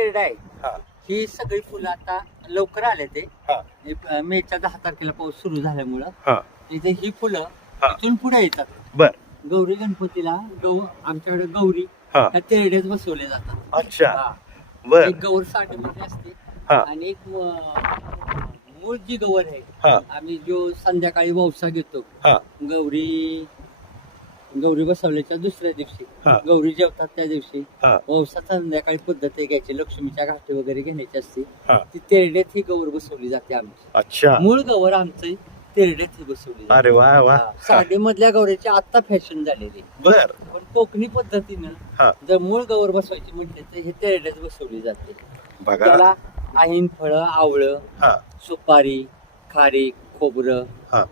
तेरडं आहे हा ही सगळी फुलं आता लवकर आले ते हा मेच्या 10 तारखेला पाऊस सुरू झाल्यामुळं हा इथे ही फुलं हा. इथून पुढे येतात बर गौरी गणपतीला आमच्याकडे गौरी हा त्या तेरड्यात बसवले जातात अच्छा हा. बर एक गौर साठीमध्ये असते हा आणि एक मूळ जी गौर आहे हा आम्ही जो संध्याकाळी वौसा घेतो हा गौरी गौरी बसवल्याच्या दुसऱ्या दिवशी हा. गौरी जेवतात त्या दिवशी हा वौसा संध्याकाळी पद्धत आहे घ्यायची लक्ष्मीच्या घाटी वगैरे घेण्याची असते हा ती तेरड्यात ही गौर बसवली जाते आमची अच्छा मूळ गौर आमची तेरड्यात ही बसवली जाते. अरे वा वा हा. साडीमधल्या गौरीची आता फॅशन झालेली बर पण कोकणी पद्धतीनं हा जर मूळ गौर बसवायची म्हटले तर हे तेरड्यात बसवली जाते बघा त्याला ऐन फळं आवळं हा सुपारी खारीक खोबरं हा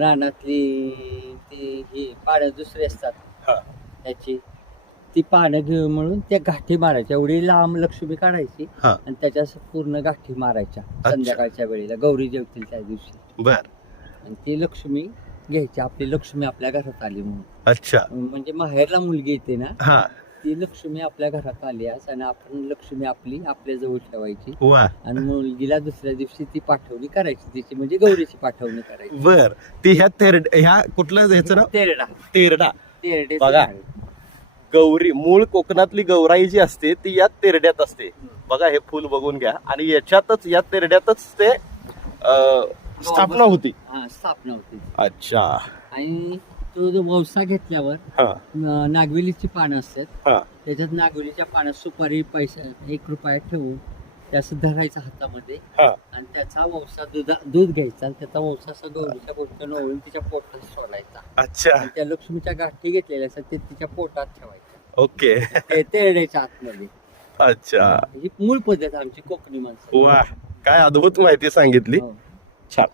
रानातली ती ही पानं दुसरी असतात हा त्याची ती पानं घेऊन म्हणून त्या गाठी मारायच्या एवढी लांब लक्ष्मी काढायची हा आणि त्याच्या पूर्ण गाठी मारायच्या संध्याकाळच्या वेळेला गौरी जेवतील त्या दिवशी बर आणि ती लक्ष्मी घ्यायची आपली लक्ष्मी आपल्या घरात आली म्हणून अच्छा म्हणजे माहेरला मुलगी येते ना हा ती लक्ष्मी आपल्या घरात आली आज आणि आपण लक्ष्मी आपली आपल्या जवळ ठेवायची वा आणि मुलगीला दुसऱ्या दिवशी ती पाठवणी करायची तिची म्हणजे गौरीची पाठवणी करायची बर ती ह्या कुठलं ह्याचं नाव तेरडा तेरडा तेरडे बघा. गौरी मूळ कोकणातली गौराई जी असते ती या तेरड्यात असते बघा हे फुल बघून घ्या आणि याच्यातच या तेरड्यातच ते स्थापना होती हा स्थापना होती अच्छा आणि तो जो वौसा घेतल्यावर हा नागवेलीची पानं असतात हा त्याच्यात नागवेलीच्या पाण्यात सुपारी पैसा 1 रुपया ठेवून त्याचं धरायचं हातामध्ये हा आणि त्याचा वौसा दूध घ्यायचा आणि त्याचा वौसा असा गौरीच्या पोटानं ओळून तिच्या पोटात सोडायचा अच्छा आणि त्या लक्ष्मीच्या गाठी घेतलेल्या असतात ते तिच्या पोटात ठेवायच्या ओके ते तेरड्याच्या आतमध्ये अच्छा ही मूळ पद्धत आमची कोकणी माणसं वा काय अद्भुत माहिती सांगितली हो. छान